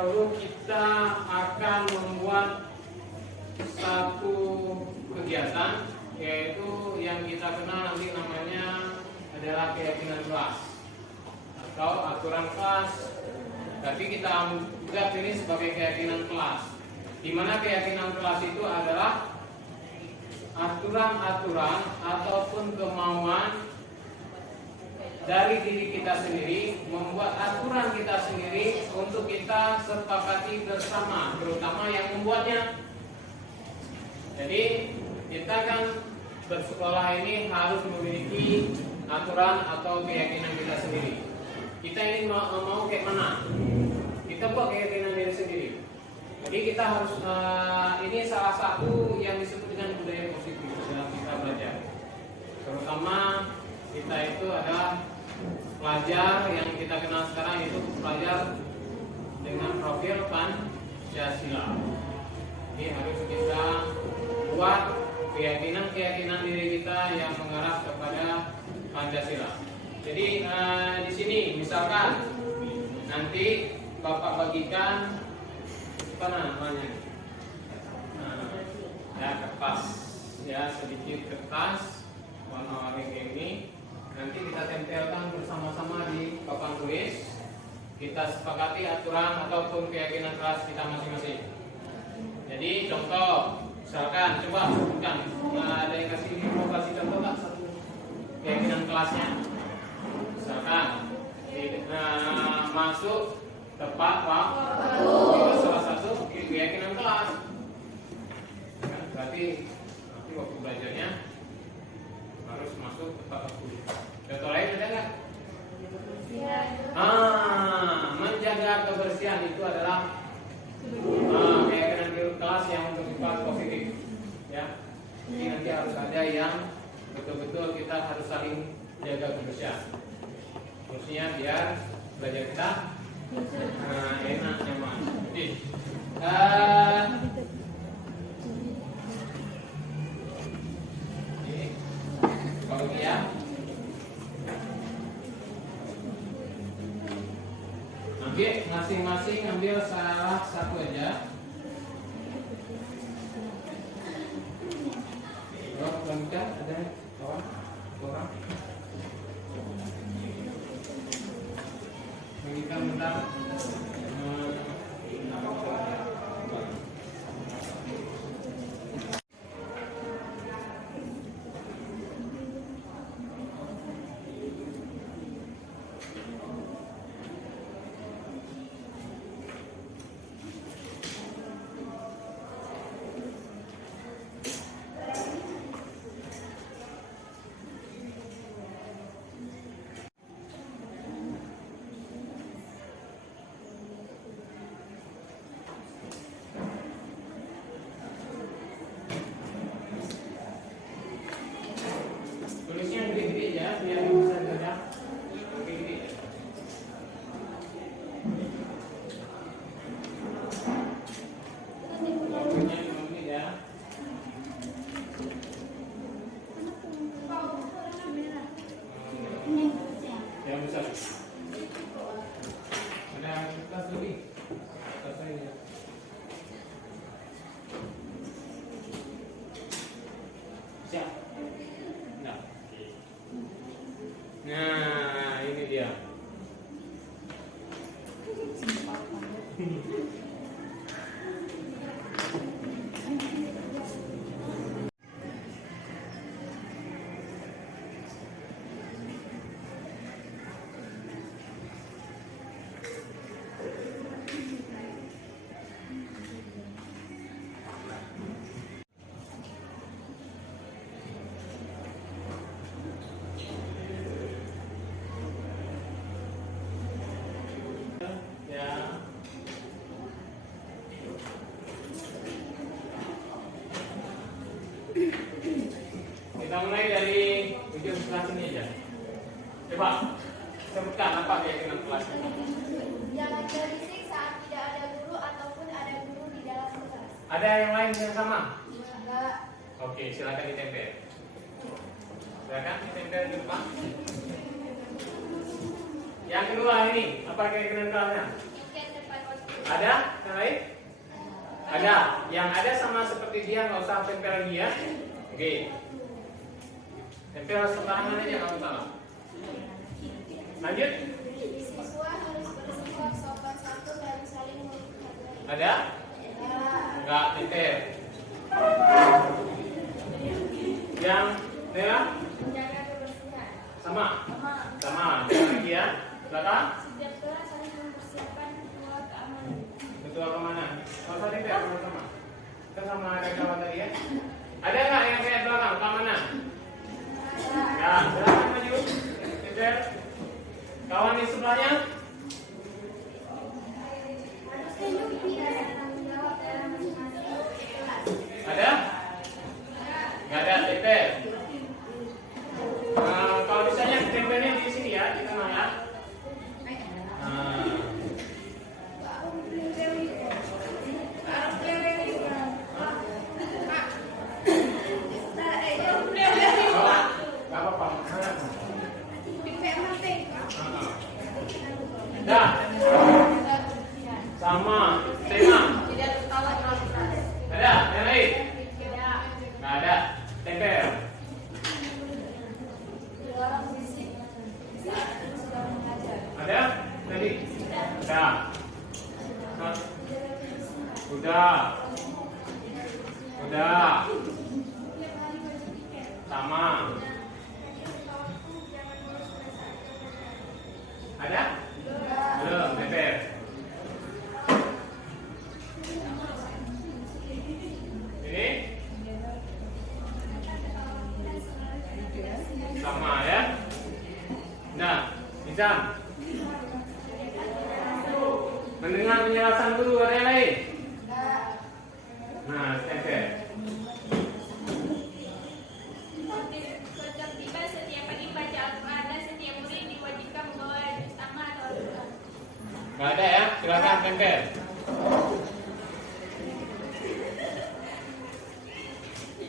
dahulu kita akan membuat satu kegiatan, yaitu yang kita kenal nanti namanya adalah keyakinan kelas atau aturan kelas. Tapi kita anggap ini sebagai keyakinan kelas, di mana keyakinan kelas itu adalah aturan-aturan ataupun kemauan dari diri kita sendiri, membuat aturan kita sendiri untuk kita sepakati bersama, terutama yang membuatnya. Jadi kita kan bersekolah ini harus memiliki aturan atau keyakinan kita sendiri. Kita ini mau kayak mana? Kita buat keyakinan diri sendiri. Jadi kita harus ini salah satu yang disebut dengan budaya positif dalam kita belajar. Terutama kita itu adalah pelajar yang kita kenal sekarang, itu pelajar dengan profil Pancasila. Ini harus kita buat keyakinan diri kita yang mengarah kepada Pancasila. Jadi di sini misalkan nanti Bapak bagikan apa namanya? Kertas, ya, sedikit kertas warna-warni kayak ini. Nanti kita tempelkan bersama-sama di papan tulis. Kita sepakati aturan ataupun keyakinan kelas kita masing-masing. Jadi contoh, misalkan coba sebutkan, ada yang mau kasih contoh nggak satu keyakinan kelasnya? Misalkan masuk tepat waktu, itu salah satu keyakinan kelas. Berarti nanti waktu belajarnya harus masuk tepat waktu. Contoh lain ada nggak? Menjaga kebersihan itu adalah keyakinan kelas yang untuk sifat positif, ya. Jadi nanti harus ada yang betul-betul kita harus saling jaga kebersihan. Maksudnya biar belajar kita enak, nyaman. Jadi kalau dia ambil masing-masing ambil salah satu aja. Kalau ada kawan orang bagikan bentar. Tulisnya gede-gede ya, biar bisa dibaca. Gede-gede. Waktunya 5 menit ya. Yang besar. Ada kertas lebih. Kertas ini. Siap. Nah, ini dia. Kita mulai dari ujung sebelah sini aja. Coba sebutkan apa keyakinan kelas. Jangan berisik saat tidak ada guru ataupun ada guru di dalam kelas. Ada yang lain yang sama? Enggak. Oke, silakan ditempel. Silakan ditempel di depan. Yang kedua ini, apa keyakinan kelasnya? Tiket tepat waktu. Ada yang lain? Ada. Yang ada sama seperti dia, nggak usah tempel lagi ya. Oke. Tempel sembarangan aja nggak usah. Lanjut. Siswa harus bersikap sopan santun dan saling menghargai. Ada? Enggak, tempel. Yang merah? Menjaga kebersihan. Sama? Sama. Yang lagi ya. Belakang? Setiap kelas saling mempersiapkan ritual keamanan. Betul kemana? Kalau tadi tidak sama. Kita sama ada kawan tadi ya. Ada nggak yang kayak belakang? Keamanan? Ya, silakan maju. Tempel. Kawan di sebelahnya? Harus tidak tanggung jawab dalam masing-masing kelas. Ada? Nggak ada tempel. Kalau misalnya tempelnya di sini ya, di tengah ya. Nah. Nggak apa-apa. Dah. Sama. Tema. Ada? Yang lain? Nggak ada. Tempel. Ada? Tadi? Ada. Udah. Udah. Sama. Ada? Belum, tempel. Ini? Sama ya? Nah, Izam. Mendengar penjelasan guru, ada yang lain? Nah, tempel. Ketertiban setiap pagi baca Al-Quran dan setiap murid diwajibkan membawa juz amma atau Al-Quran. Nggak ada ya? Silakan tempel.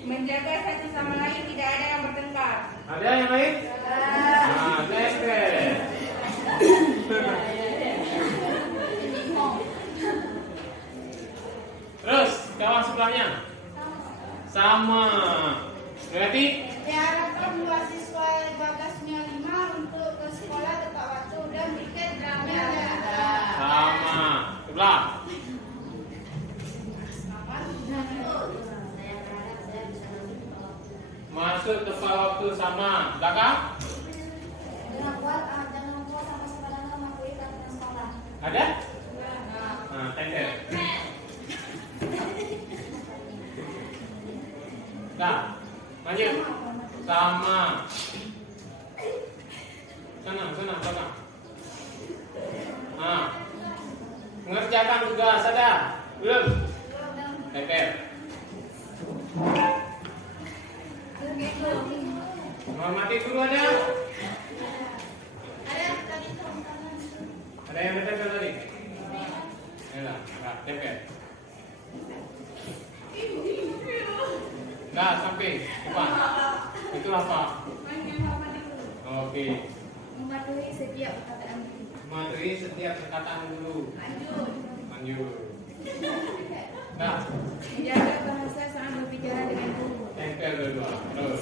Menjaga satu sama lain, tidak ada yang bertengkar. Ada yang lain? Nah, tempel. Terus, kawan sebelahnya? Sama. Berarti? Diharapkan mahasiswa bagasnya 5 untuk ke sekolah tepat waktu dan tiket drama ada. Sama. Sebelah. Masuk tepat waktu sama. Belakang? Jangan buat sama sebenarnya mengakui kartu sekolah. Ada? Nah, tempel. Nah, maju. Sama. Sana, belakang. Nah, mengerjakan tugas ada? Belum? Tempel. Menghormati guru ada? Ada yang tempel tadi? Ayolah, tempel. Nah, sampai depan. Itu apa? Oke. Mematuhi setiap perkataan. Mematuhi setiap perkataan dulu. Lanjut. Nah, Menjaga bahasa saat berbicara dengan guru. tempel dulu. Terus.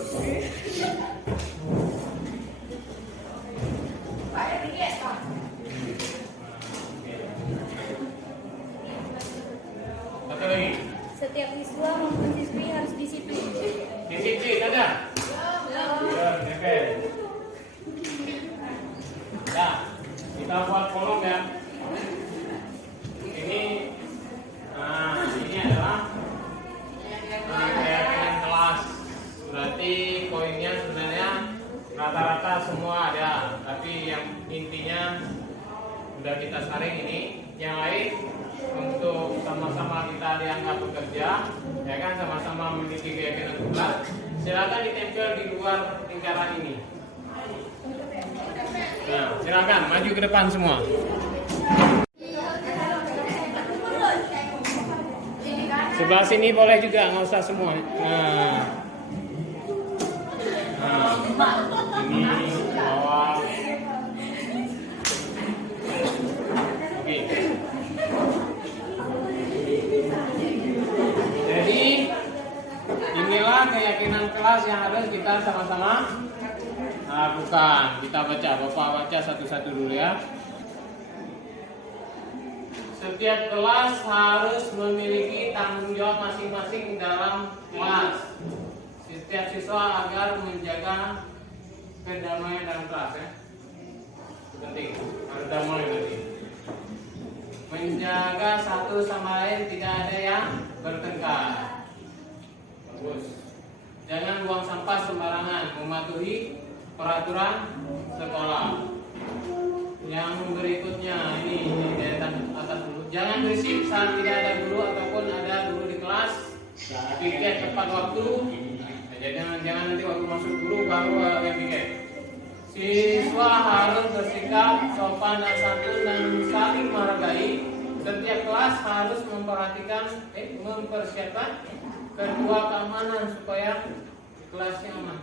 Satu lagi. Setiap siswa maupun siswi harus disiplin. Disiplin ada? Belum, tempel. Nah, kita buat kolom ya. Ini, ini adalah keyakinan kelas. Berarti poinnya sebenarnya rata-rata semua ada, tapi yang intinya udah kita saring ini. Yang lain untuk sama-sama kita dianggap bekerja, ya kan, sama-sama memiliki keyakinan kelas. Silakan ditempel di luar lingkaran ini. Nah, silakan maju ke depan semua. Sebelah sini boleh juga, nggak usah semua. Ini bawah. Oke. kelas yang harus kita sama-sama lakukan. Kita baca, Bapak baca satu-satu dulu ya. Setiap kelas harus memiliki tanggung jawab masing-masing dalam kelas. Setiap siswa agar menjaga kedamaian dalam kelas ya. Penting, harus damai nanti. Menjaga satu sama lain, tidak ada yang bertengkar. Bagus. Jangan buang sampah sembarangan, mematuhi peraturan sekolah. Yang berikutnya ini deretan atas dulu. Jangan berisik saat tidak ada guru ataupun ada guru di kelas. Piket tepat waktu. Jangan nanti waktu masuk guru baru yang piket. Siswa harus bersikap sopan dan santun dan saling menghargai. Setiap kelas harus mempersiapkan ketua keamanan supaya kelasnya aman.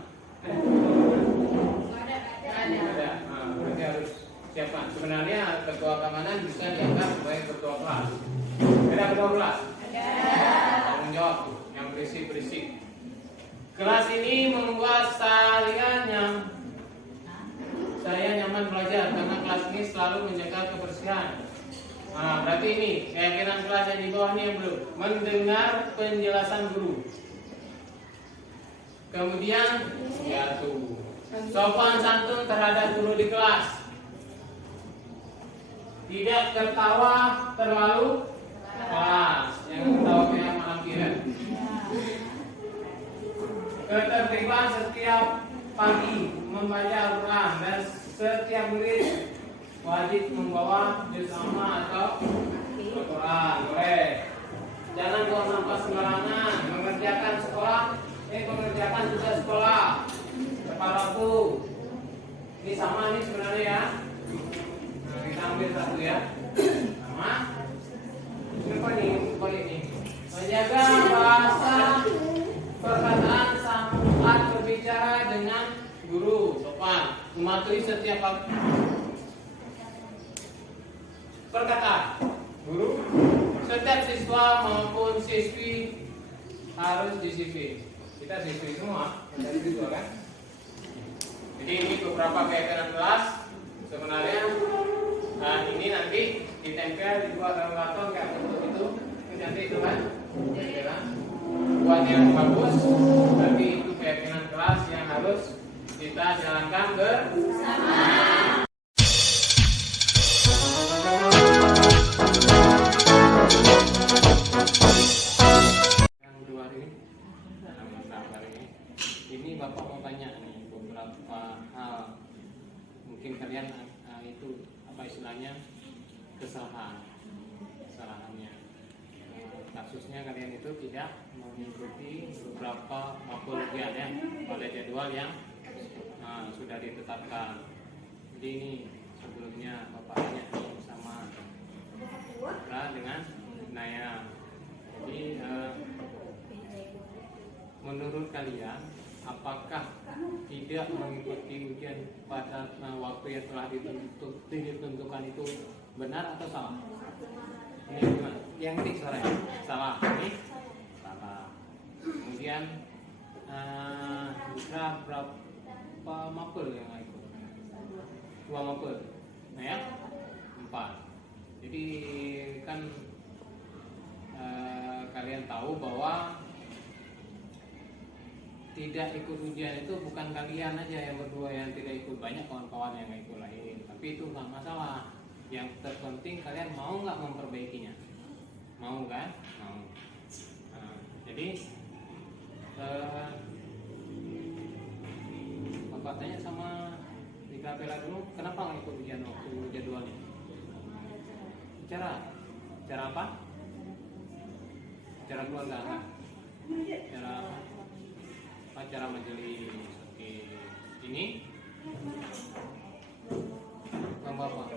Ada. Berarti harus siapa? Sebenarnya ketua keamanan bisa dianggap sebagai ketua kelas. Ada ketua kelas? Ada. Tanggung jawab tuh, yang berisik-berisik. Kelas ini membuat saya nyaman belajar karena kelas ini selalu menjaga kebersihan. Berarti ini keyakinan kelas yang di bawah ini yang belum mendengar penjelasan guru. Kemudian sopan santun terhadap guru di kelas. Tidak tertawa terlalu keras. Yang tertawa kayak malam kira. Ketertiban setiap pagi membaca Al-Quran dan setiap murid wajib membawa juz amma atau Al-Quran. Boleh. Jangan buang sampah sembarangan. Mengerjakan tugas sekolah tepat waktu. Ini sama nih sebenarnya ya. Nah, kita ambil satu ya. Sama. Ini ini. Menjaga bahasa perkataan saat berbicara dengan guru, sopan, mematuhi setiap perkataan guru. Setiap siswa maupun siswi harus disiplin. Kita siswi semua, dari siswa kan. Jadi ini beberapa keyakinan kelas. Sebenarnya ini nanti ditempel dibuat dalam karton kayak bentuk itu nanti itu kan. Buat yang bagus, tapi itu keyakinan kelas yang harus kita jalankan bersama. Yang kedua ini Bapak mau tanya nih beberapa hal. Mungkin kalian itu apa istilahnya kesalahannya. Kasusnya kalian itu tidak mengikuti beberapa mapel ujian ya pada jadwal yang sudah ditetapkan. Jadi ini sebelumnya Bapak tanya sama Putra dengan Naya. Jadi menurut kalian apakah tidak mengikuti ujian pada waktu yang telah ditentukan itu benar atau salah? Ini gimana? Yang ketik suaranya salah. Ini salah. Kemudian Putra berapa mapel yang ikut? 2 mapel. Nah ya 4. Jadi kan kalian tahu bahwa tidak ikut ujian itu bukan kalian aja yang berdua yang tidak ikut, banyak kawan-kawan yang ikut lain. Tapi itu nggak masalah. Yang terpenting kalian mau nggak memperbaikinya? Mau kan? Mau. Jadi Bapak tanya sama di Kapela dulu, kenapa nggak ikut ujian waktu jadwalnya? Cara apa? Cara keluarga kan? Cara apa? Cara majelis. Oke. Ini lomba apa?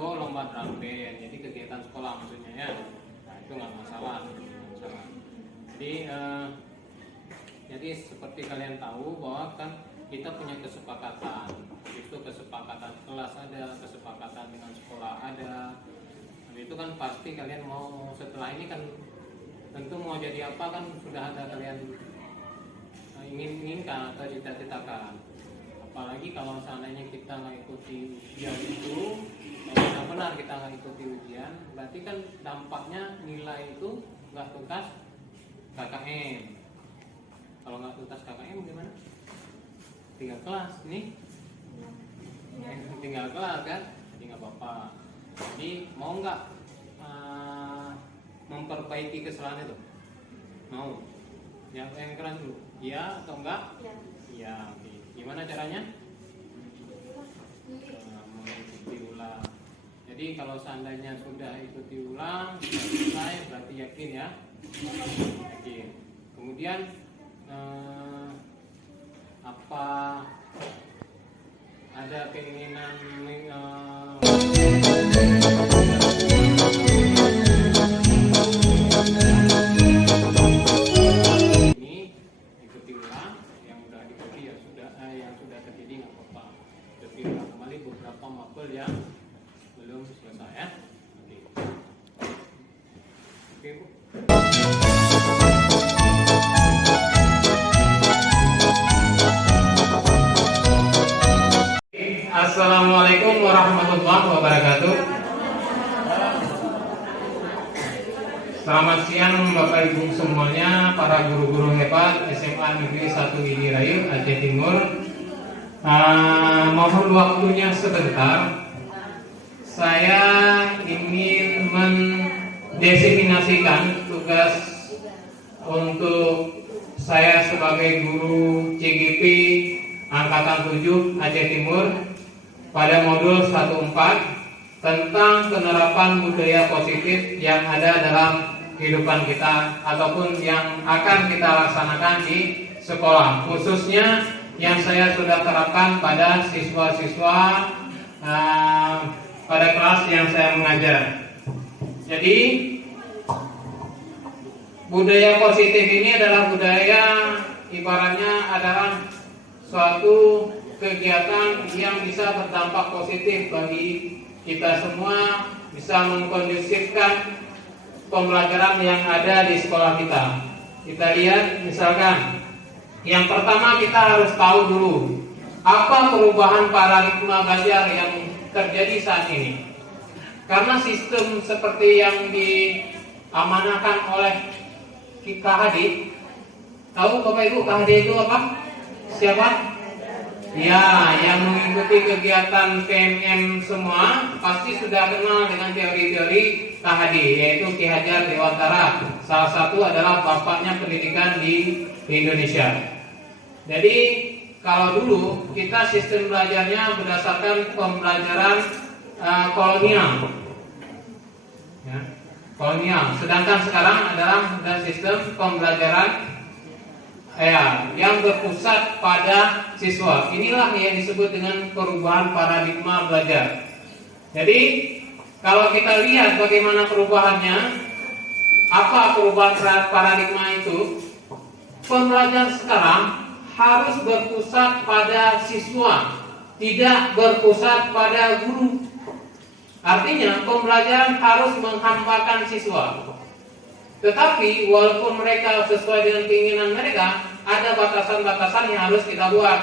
Oh, lomba trampen. Jadi kegiatan sekolah maksudnya ya. Nah, itu nggak masalah. Jadi seperti kalian tahu bahwa kan kita punya kesepakatan. Itu kesepakatan kelas ada, kesepakatan dengan sekolah ada. Dan itu kan pasti kalian mau setelah ini kan tentu mau jadi apa kan sudah ada kalian inginkan atau cita-citakan. Apalagi kalau seandainya kita nggak ikuti ujian itu, benar-benar kita nggak ikuti ujian, berarti kan dampaknya nilai itu nggak tuntas KKM. Kalau nggak tuntas KKM gimana? Tinggal kelas nih, tinggal kelas kan, tinggal apa-apa. Jadi mau nggak memperbaiki kesalahan itu? Mau? Yang keras dulu, iya atau enggak? Iya. Oke. Gimana caranya? Mengikuti ulang. Jadi kalau seandainya sudah ikuti ulang, sudah selesai, berarti yakin ya? Yakin. Kemudian apa ada keinginan ini ikuti ulang, yang udah ikuti ya sudah, yang sudah terjadi nggak apa-apa. Ikuti ulang kembali beberapa mapel yang belum selesai ya. Oke. Oke, Bu. Assalamualaikum warahmatullahi wabarakatuh. Selamat siang Bapak Ibu semuanya, para guru-guru hebat SMA Negeri 1 Idi Rayu, Aceh Timur. Mohon waktunya sebentar. Saya ingin mendesiminasikan tugas untuk saya sebagai guru CGP Angkatan 7 Aceh Timur pada modul 14 tentang penerapan budaya positif yang ada dalam kehidupan kita ataupun yang akan kita laksanakan di sekolah, khususnya yang saya sudah terapkan pada siswa-siswa pada kelas yang saya mengajar. Jadi budaya positif ini adalah budaya, ibaratnya adalah suatu kegiatan yang bisa berdampak positif bagi kita semua, bisa mengkondusifkan pembelajaran yang ada di sekolah kita. Kita lihat misalkan, yang pertama kita harus tahu dulu apa perubahan paradigma belajar yang terjadi saat ini. Karena sistem seperti yang diamanahkan oleh KHD, tahu Bapak Ibu KHD itu apa? Siapa? Ya, yang mengikuti kegiatan PMM semua pasti sudah kenal dengan teori-teori KHD, yaitu Ki Hajar Dewantara. Salah satu adalah bapaknya pendidikan di Indonesia. Jadi kalau dulu kita sistem belajarnya berdasarkan pembelajaran kolonial, ya, kolonial. Sedangkan sekarang adalah sistem pembelajaran yang berpusat pada siswa. Inilah yang disebut dengan perubahan paradigma belajar. Jadi kalau kita lihat bagaimana perubahannya, apa perubahan paradigma itu? Pembelajaran sekarang harus berpusat pada siswa, tidak berpusat pada guru. Artinya pembelajaran harus menghambakan siswa. Tetapi walaupun mereka sesuai dengan keinginan mereka, ada batasan-batasan yang harus kita buat,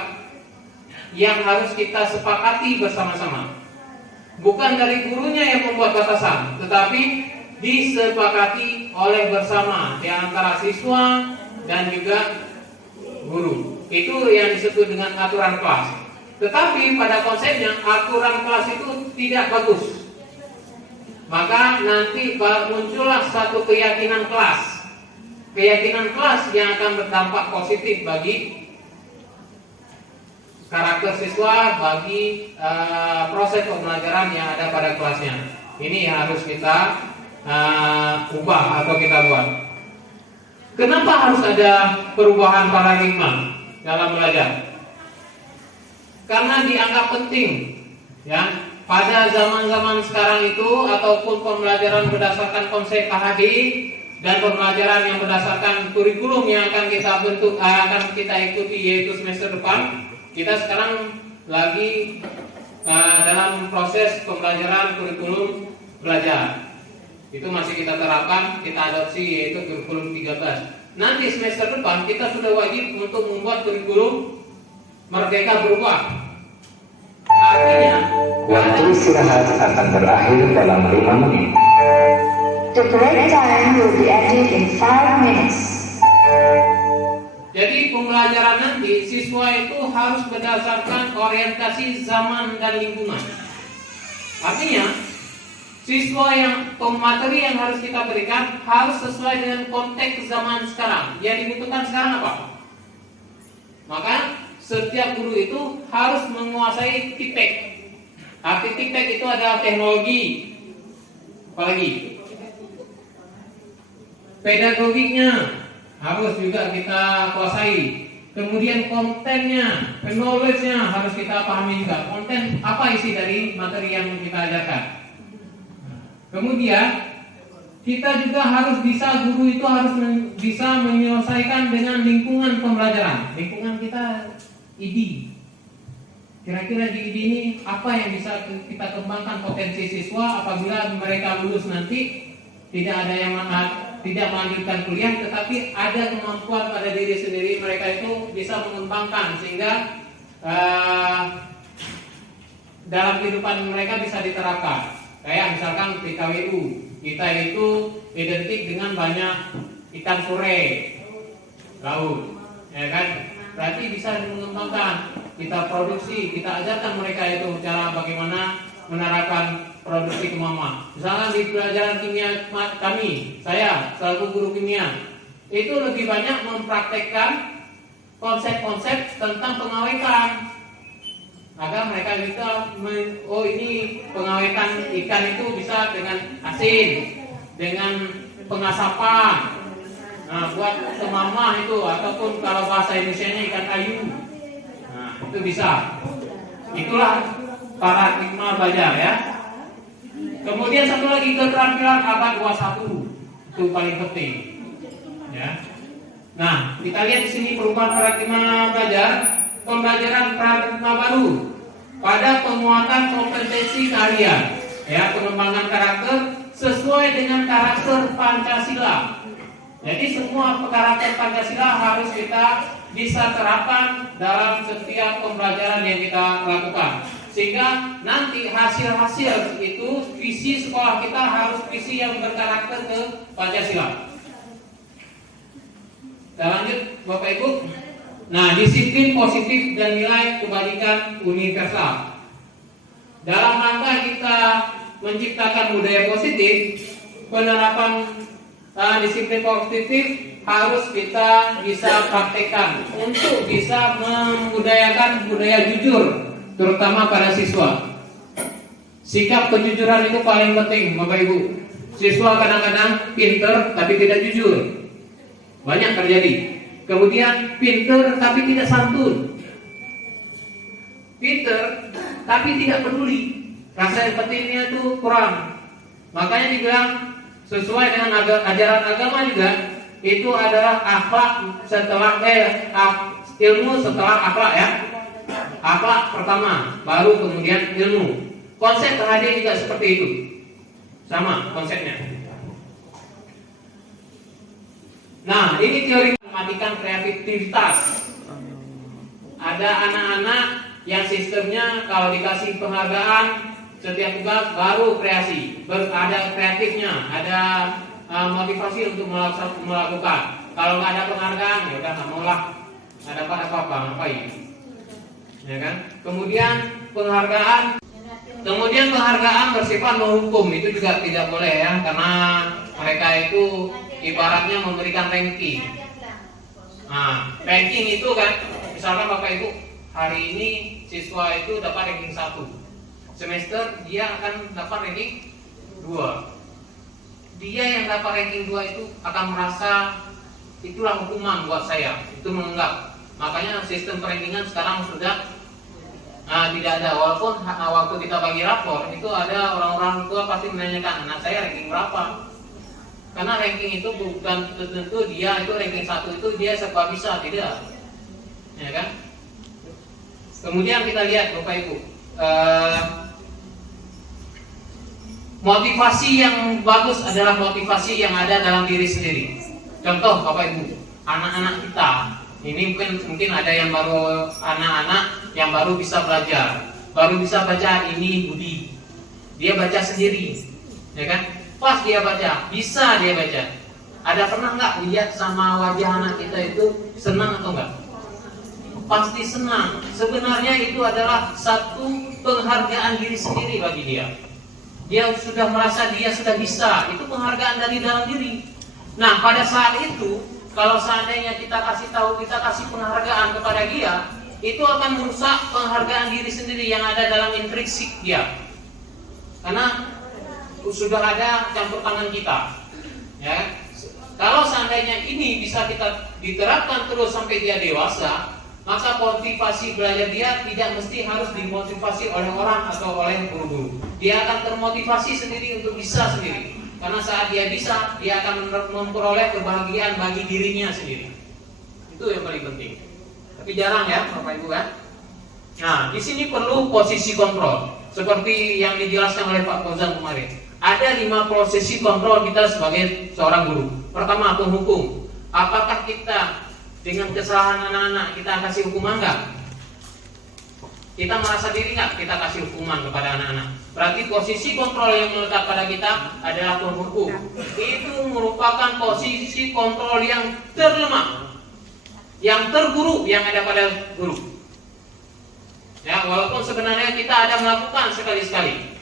yang harus kita sepakati bersama-sama. Bukan dari gurunya yang membuat batasan, tetapi disepakati oleh bersama di antara siswa dan juga guru. Itu yang disebut dengan aturan kelas. Tetapi pada konsepnya aturan kelas itu tidak bagus. Maka nanti muncullah satu keyakinan kelas. Keyakinan kelas yang akan berdampak positif bagi karakter siswa, bagi proses pembelajaran yang ada pada kelasnya. Ini harus kita ubah atau kita buat. Kenapa harus ada perubahan paradigma dalam belajar? Karena dianggap penting, ya. Pada zaman-zaman sekarang itu, ataupun pembelajaran berdasarkan konsep KHD dan pembelajaran yang berdasarkan kurikulum yang akan kita bentuk, akan kita ikuti yaitu semester depan, kita sekarang lagi dalam proses pembelajaran kurikulum belajar. Itu masih kita terapkan, kita adopsi yaitu kurikulum 13. nanti semester depan kita sudah wajib untuk membuat kurikulum Merdeka Berubah. Artinya Waktu istirahat akan berakhir dalam 5 menit. The break time will be ended in 5 minutes. jadi pembelajaran nanti siswa itu harus berdasarkan orientasi zaman dan lingkungan. Artinya siswa yang materi yang harus kita berikan harus sesuai dengan konteks zaman sekarang. Yang dibutuhkan sekarang apa? Maka setiap guru itu harus menguasai TIPEK. Arti TIPEK itu adalah teknologi, apalagi pedagogiknya harus juga kita kuasai. Kemudian kontennya, knowledge-nya harus kita pahami juga. Konten apa isi dari materi yang kita ajarkan. Kemudian kita juga harus bisa, guru itu harus bisa menyelesaikan dengan lingkungan pembelajaran. Lingkungan kita ID. Kira-kira di ID ini apa yang bisa kita kembangkan potensi siswa apabila mereka lulus nanti tidak ada yang tidak melanjutkan kuliah, tetapi ada kemampuan pada diri sendiri, mereka itu bisa mengembangkan sehingga dalam kehidupan mereka bisa diterapkan. Kayak misalkan PKWU, kita itu identik dengan banyak ikan sore laut, ya kan? Berarti bisa mengembangkan, kita produksi, kita ajarkan mereka itu cara bagaimana menerapkan produksi kemampuan. Misalnya di pelajaran kimia kami, saya selaku guru kimia, itu lebih banyak mempraktekkan konsep-konsep tentang pengawetan agar mereka bisa oh ini pengawetan ikan itu bisa dengan asin, dengan pengasapan, nah buat semamah itu, ataupun kalau bahasa Indonesianya ikan ayu, nah itu bisa. Itulah paradigma belajar ya. Kemudian satu lagi, keterampilan abad 21 itu paling penting ya. Nah kita lihat di sini perubahan paradigma belajar, pembelajaran paradigma baru pada penguatan kompetensi keahlian ya, pengembangan karakter sesuai dengan karakter Pancasila. Jadi semua karakter Pancasila harus kita bisa terapkan dalam setiap pembelajaran yang kita lakukan, sehingga nanti hasil-hasil itu visi sekolah kita harus visi yang berkarakter ke Pancasila. Kita lanjut Bapak Ibu. Nah, disiplin positif dan nilai kebaikan universal. Dalam rangka kita menciptakan budaya positif, penerapan disiplin positif harus kita bisa praktekkan untuk bisa membudayakan budaya jujur, terutama pada siswa. Sikap kejujuran itu paling penting, Bapak Ibu. Siswa kadang-kadang pinter tapi tidak jujur, banyak terjadi. Kemudian pinter tapi tidak santun, pinter tapi tidak peduli, rasa empatinya itu kurang. Makanya dibilang sesuai dengan ajaran agama juga, itu adalah akhlak setelah ilmu setelah akhlak ya. Akhlak pertama, baru kemudian ilmu. Konsep hadir juga seperti itu, sama konsepnya. Nah, ini teori mematikan kreativitas. Ada anak-anak yang sistemnya kalau dikasih penghargaan setiap tugas baru kreasi, ada kreatifnya, ada motivasi untuk melakukan. Kalau nggak ada penghargaan, ya udah nggak mau lah, nggak dapat apa-apa, ngapain? Ya kan? Kemudian penghargaan bersifat menghukum, itu juga tidak boleh ya, karena mereka itu ibaratnya memberikan ranking. Nah, ranking itu kan, misalkan Bapak Ibu hari ini siswa itu dapat ranking 1, semester dia akan dapat ranking 2. Dia yang dapat ranking 2 itu akan merasa itulah hukuman buat saya, itu menganggap. Makanya sistem rankingan sekarang sudah tidak ada. Walaupun waktu kita bagi rapor itu ada orang-orang tua pasti menanyakan, anak saya ranking berapa? Karena ranking itu bukan tentu dia itu ranking 1 itu dia serba bisa, tidak, ya kan? Kemudian kita lihat Bapak Ibu, motivasi yang bagus adalah motivasi yang ada dalam diri sendiri. Contoh Bapak Ibu, anak-anak kita. Ini mungkin ada yang baru anak-anak yang baru bisa belajar, baru bisa baca. Ini Budi, dia baca sendiri, ya kan? Pas dia baca, bisa dia baca. Ada pernah nggak lihat sama wajah anak kita itu senang atau enggak? Pasti senang. Sebenarnya itu adalah satu penghargaan diri sendiri bagi dia. Dia sudah merasa dia sudah bisa. Itu penghargaan dari dalam diri. Nah, pada saat itu, kalau seandainya kita kasih tahu, kita kasih penghargaan kepada dia, itu akan merusak penghargaan diri sendiri yang ada dalam intrinsik dia. Karena sudah ada campur tangan kita. Ya. Kalau seandainya ini bisa kita diterapkan terus sampai dia dewasa, maka motivasi belajar dia tidak mesti harus dimotivasi oleh orang atau oleh guru-guru. Dia akan termotivasi sendiri untuk bisa sendiri. Karena saat dia bisa, dia akan memperoleh kebahagiaan bagi dirinya sendiri. Itu yang paling penting. Tapi jarang ya, Bapak Ibu kan. Nah, di sini perlu posisi kontrol. Seperti yang dijelaskan oleh Pak Fauzan kemarin. Ada 5 posisi kontrol kita sebagai seorang guru. Pertama, penghukum. Apakah kita dengan kesalahan anak-anak kita kasih hukuman enggak? Kita merasa diri enggak kita kasih hukuman kepada anak-anak? Berarti posisi kontrol yang melekat pada kita adalah penghukum. Itu merupakan posisi kontrol yang terlemah, yang terburuk yang ada pada guru. Ya, walaupun sebenarnya kita ada melakukan sekali-sekali.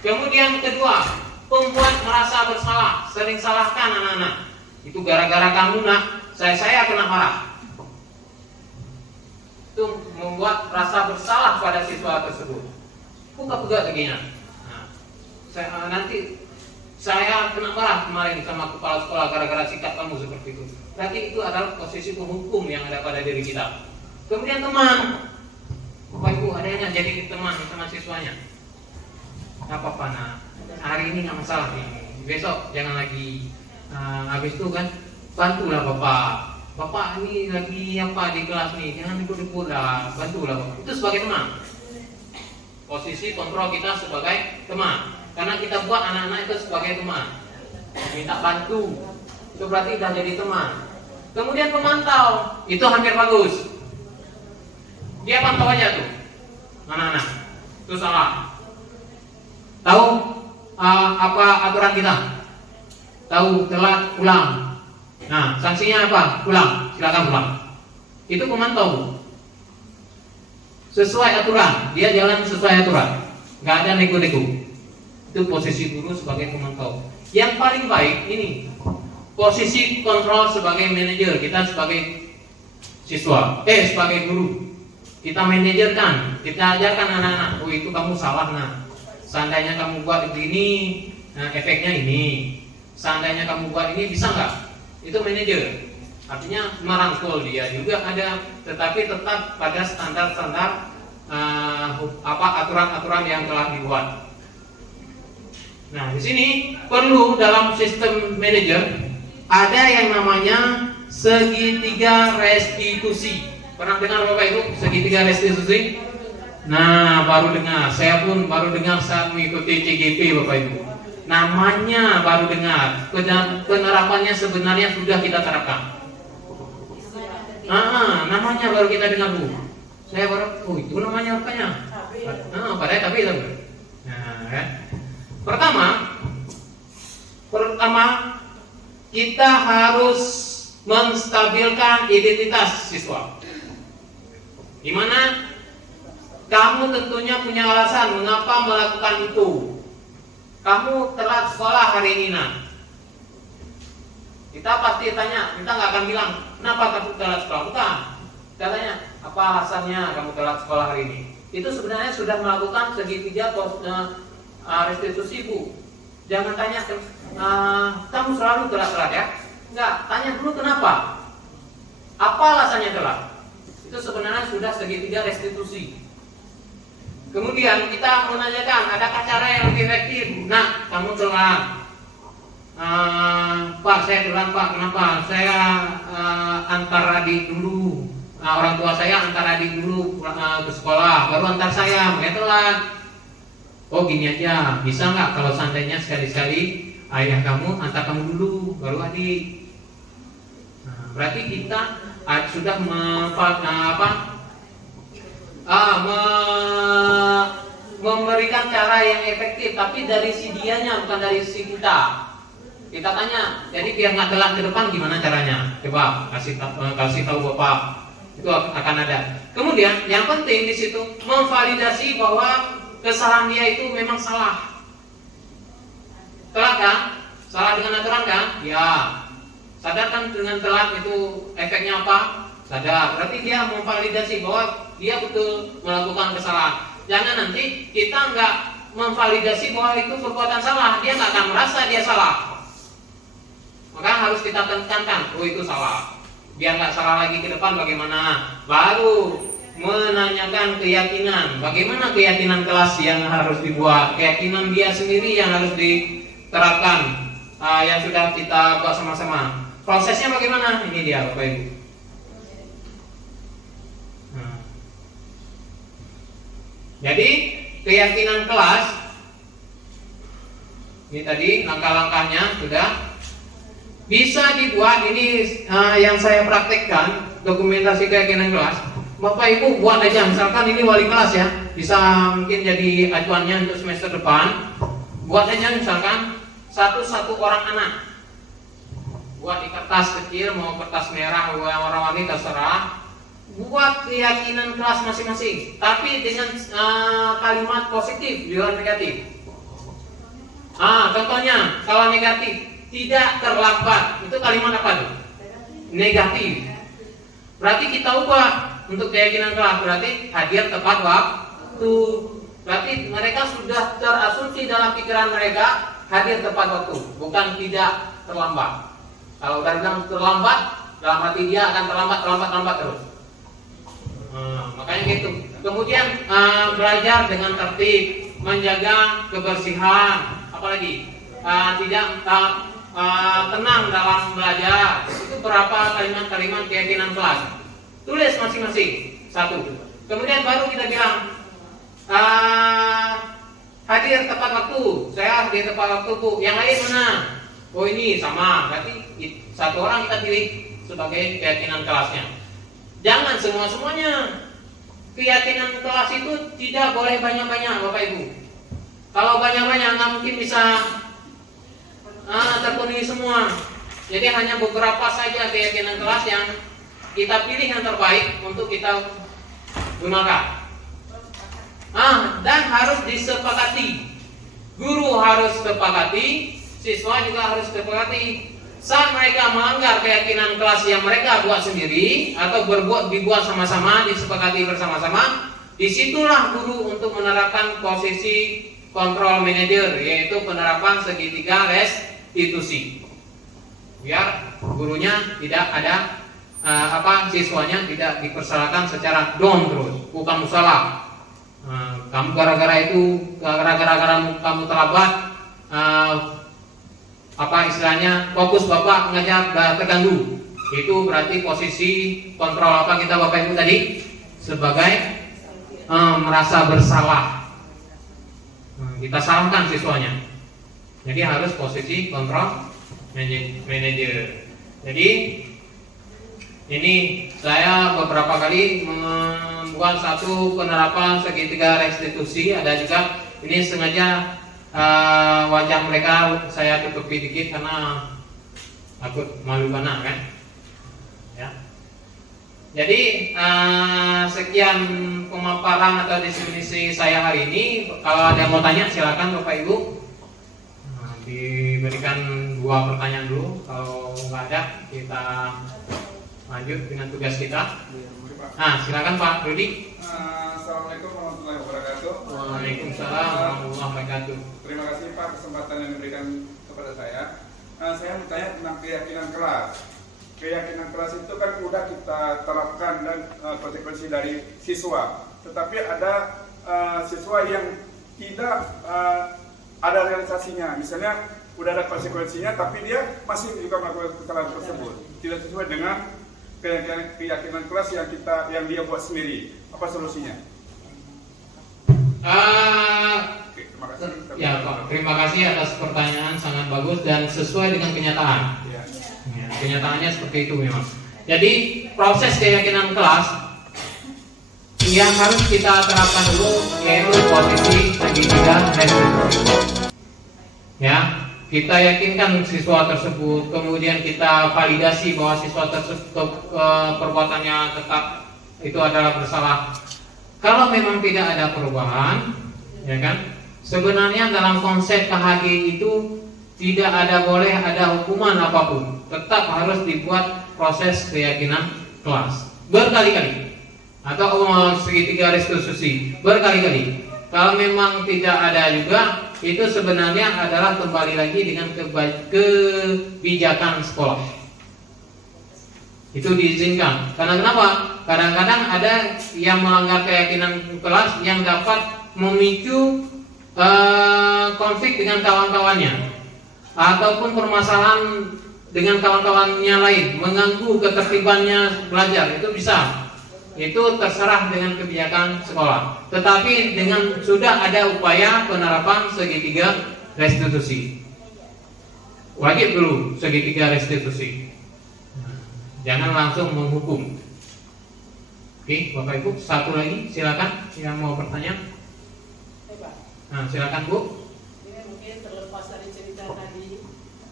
Kemudian kedua, pembuat merasa bersalah, sering salahkan anak-anak. Itu gara-gara kamu nak, saya kena marah. Itu membuat rasa bersalah pada siswa tersebut. Buka-buka kakinya. Nah, nanti saya kena marah kemarin sama kepala sekolah gara-gara sikap kamu seperti itu. Berarti itu adalah posisi penghukum yang ada pada diri kita. Kemudian teman, Bapak Ibu ada yang jadi teman sama siswanya. Gak apa-apa nak, hari ini gak masalah nih. Besok jangan lagi. Habis itu kan bantulah Bapak ini lagi apa di kelas nih, jangan ikut-ikut lah, bantulah Bapak. Itu sebagai teman. Posisi kontrol kita sebagai teman. Karena kita buat anak-anak itu sebagai teman. Minta bantu, itu berarti udah jadi teman. Kemudian pemantau, itu hampir bagus. Dia pantau aja tuh anak-anak, itu salah. Tahu apa aturan kita? Tahu telat pulang. Nah, sanksinya apa? Pulang, silakan pulang. Itu pemantau. Sesuai aturan, dia jalan sesuai aturan. Nggak ada nego-nego. Itu posisi guru sebagai pemantau. Yang paling baik ini posisi kontrol sebagai manajer, kita sebagai siswa, sebagai guru. Kita manajerkan, kita ajarkan anak-anak, oh itu kamu salah nah. Seandainya kamu buat begini, nah efeknya ini. Seandainya kamu buat ini bisa nggak? Itu manajer. Artinya merangkul dia juga ada, tetapi tetap pada standar-standar aturan-aturan yang telah dibuat. Nah, di sini perlu dalam sistem manajer ada yang namanya segitiga restitusi. Pernah dengar Bapak Ibu segitiga restitusi? Nah, baru dengar. Saya pun baru dengar saat mengikuti CGP Bapak Ibu. Namanya baru dengar. Penerapannya sebenarnya sudah kita terapkan. Namanya baru kita dengar Bu. Saya baru, oh itu namanya rupanya. Padahal tapi itu. Nah, kan? Pertama kita harus menstabilkan identitas siswa. Di mana kamu tentunya punya alasan mengapa melakukan itu. Kamu telat sekolah hari ini nak. Kita pasti tanya, kita nggak akan bilang kenapa kamu telat sekolah. Bukan. Kita tanya apa alasannya kamu telat sekolah hari ini. Itu sebenarnya sudah melakukan segitiga restitusi Bu. Jangan tanya kamu selalu telat ya. Enggak, tanya dulu kenapa. Apa alasannya telat? Itu sebenarnya sudah segitiga restitusi. Kemudian kita menanyakan, adakah cara yang lebih efektif? Nah, kamu telat. Pak, saya telat Pak. Kenapa? Saya antar adik dulu. Orang tua saya antar adik dulu ke sekolah, baru antar saya, makanya telat. Oh gini aja, bisa nggak kalau seandainya sekali-sekali ayah kamu antar kamu dulu, baru adik. Nah, berarti kita sudah memberikan cara yang efektif, tapi dari si dianya bukan dari si kita. Kita tanya, jadi biar nggak telat ke depan gimana caranya? Coba kasih tahu Bapak. Itu akan ada. Kemudian yang penting di situ memvalidasi bahwa kesalahan dia itu memang salah. Telat kan? Salah dengan aturan kan? Ya. Sadar kan dengan telat itu efeknya apa? Sadar. Berarti dia memvalidasi bahwa dia betul melakukan kesalahan. Jangan nanti kita nggak memvalidasi bahwa itu perbuatan salah, dia nggak akan merasa dia salah. Maka harus kita tekankan, oh itu salah. Biar nggak salah lagi ke depan bagaimana? Baru menanyakan keyakinan. Bagaimana keyakinan kelas yang harus dibuat? Keyakinan dia sendiri yang harus diterapkan. Yang sudah kita buat sama-sama. Prosesnya bagaimana? Ini dia Bapak Ibu. Jadi keyakinan kelas ini tadi langkah-langkahnya sudah bisa dibuat. Ini yang saya praktekkan dokumentasi keyakinan kelas. Bapak Ibu buat aja, misalkan ini wali kelas ya, bisa mungkin jadi acuannya untuk semester depan. Buat aja misalkan satu orang anak, buat di kertas kecil, mau kertas merah, warna-warni terserah. Buat keyakinan kelas masing-masing, tapi dengan kalimat positif, bukan negatif. Contohnya kalau negatif, tidak terlambat, itu kalimat apa tuh? Negatif. Berarti kita ubah untuk keyakinan kelas, berarti hadir tepat waktu. Berarti mereka sudah terasumsi dalam pikiran mereka hadir tepat waktu, bukan tidak terlambat. Kalau udah bilang terlambat, dalam hati dia akan terlambat terus. Makanya gitu. Kemudian belajar dengan tertib, menjaga kebersihan, apalagi tidak tenang dalam belajar. Itu berapa kalimat-kalimat keyakinan kelas. Tulis masing-masing satu. Kemudian baru kita bilang hadir tepat waktu. Saya hadir tepat waktu Bu. Yang lain mana? Oh ini sama. Berarti satu orang kita pilih sebagai keyakinan kelasnya. Jangan semua-semuanya. Keyakinan kelas itu tidak boleh banyak-banyak Bapak Ibu. Kalau banyak-banyak nggak mungkin bisa terpenuhi semua. Jadi hanya beberapa saja keyakinan kelas yang kita pilih yang terbaik untuk kita gunakan. Dan harus disepakati. Guru harus sepakati, siswa juga harus sepakati. Saat mereka melanggar keyakinan kelas yang mereka buat sendiri atau dibuat sama-sama, disepakati bersama-sama, disitulah guru untuk menerapkan posisi kontrol manajer, yaitu penerapan segitiga restitusi. Biar gurunya tidak ada siswanya tidak dipersalahkan secara don terus, bukan salah. Kamu gara-gara kamu terlambat, istilahnya fokus Bapak ngajar terganggu. Itu berarti posisi kontrol kita Bapak Ibu tadi sebagai merasa bersalah. Kita salahkan siswanya. Jadi harus posisi kontrol manajer. Jadi ini saya beberapa kali membuat satu penerapan segitiga restitusi. Ada juga ini sengaja wajah mereka saya tutupi dikit karena takut malu bana kan ya. Jadi sekian pemaparan atau definisi saya hari ini. Kalau ada yang mau tanya silakan Bapak Ibu. Diberikan 2 pertanyaan dulu. Kalau nggak ada kita lanjut dengan tugas kita. Silakan Pak Rudi. Assalamualaikum warahmatullahi wabarakatuh. Waalaikumsalam warahmatullahi wabarakatuh. Terima kasih Pak kesempatan yang diberikan kepada saya. Saya mau tanya tentang keyakinan kelas. Keyakinan kelas itu kan udah kita terapkan dan konsekuensi dari siswa. Tetapi ada siswa yang tidak ada realisasinya. Misalnya udah ada konsekuensinya, tapi dia masih juga melakukan kesalahan tersebut. Tidak sesuai dengan keyakinan kelas yang dia buat sendiri. Apa solusinya? Oke, terima kasih. Ya Pak, terima kasih atas pertanyaan sangat bagus dan sesuai dengan kenyataan. Ya. Ya, kenyataannya seperti itu memang. Jadi proses keyakinan kelas yang harus kita terapkan dulu yaitu posisi segitiga restitusi. Ya, kita yakinkan siswa tersebut, kemudian kita validasi bahwa siswa tersebut perbuatannya tetap itu adalah bersalah. Kalau memang tidak ada perubahan, ya kan? Sebenarnya dalam konsep KHG itu tidak ada boleh ada hukuman apapun, tetap harus dibuat proses keyakinan kelas berkali-kali atau segitiga restitusi berkali-kali. Kalau memang tidak ada juga, itu sebenarnya adalah kembali lagi dengan kebijakan sekolah. Itu diizinkan. Karena kenapa? Kadang-kadang ada yang melanggar keyakinan kelas yang dapat memicu konflik dengan kawan-kawannya ataupun permasalahan dengan kawan-kawannya lain, mengganggu ketertibannya belajar, itu bisa. Itu terserah dengan kebijakan sekolah. Tetapi dengan sudah ada upaya penerapan segitiga restitusi, wajib dulu segitiga restitusi. Jangan langsung menghukum. Oke, Bapak Ibu, satu lagi silakan yang mau bertanya. Nah, silakan Bu. Ini mungkin terlepas dari cerita tadi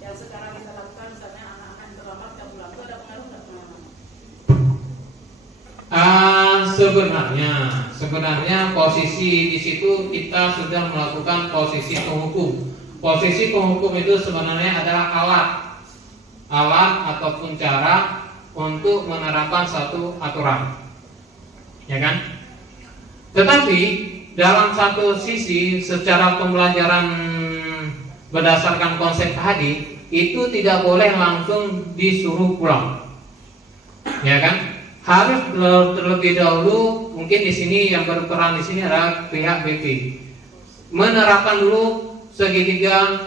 yang sekarang kita lakukan, misalnya anak-anak yang terlambat gak pulang, itu ada pengaruh nggak teman-teman? Sebenarnya posisi di situ kita sudah melakukan posisi penghukum. Posisi penghukum itu sebenarnya adalah alat ataupun cara untuk menerapkan satu aturan, ya kan? Tetapi dalam satu sisi secara pembelajaran berdasarkan konsep tadi itu tidak boleh langsung disuruh pulang, ya kan? Harus terlebih dahulu, mungkin di sini yang berperan di sini adalah pihak BP, menerapkan dulu segitiga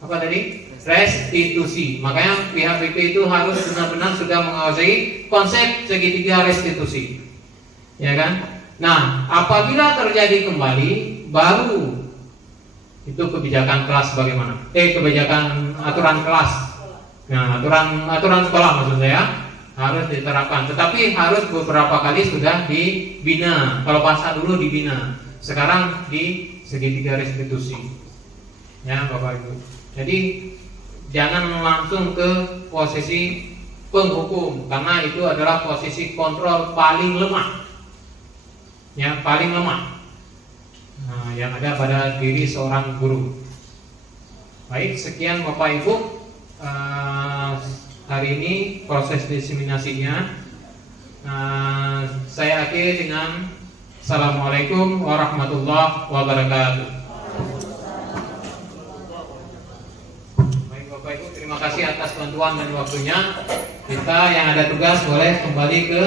apa tadi? Restitusi. Makanya pihak BP itu harus benar-benar sudah menguasai konsep segitiga restitusi, ya kan? Nah, apabila terjadi kembali, baru itu kebijakan kelas bagaimana? Kebijakan aturan kelas. Nah, aturan sekolah maksud saya harus diterapkan. Tetapi harus beberapa kali sudah dibina. Kalau pasal dulu dibina, sekarang di segitiga restitusi. Ya, Bapak Ibu. Jadi jangan langsung ke posisi penghukum, karena itu adalah posisi kontrol paling lemah. Ya, paling lemah. Nah, yang ada pada diri seorang guru. Baik, sekian Bapak Ibu. Hari ini proses diseminasinya. Saya akhiri dengan Assalamualaikum warahmatullahi wabarakatuh. Baik Bapak Ibu, terima kasih atas bantuan dan waktunya. Kita yang ada tugas boleh kembali ke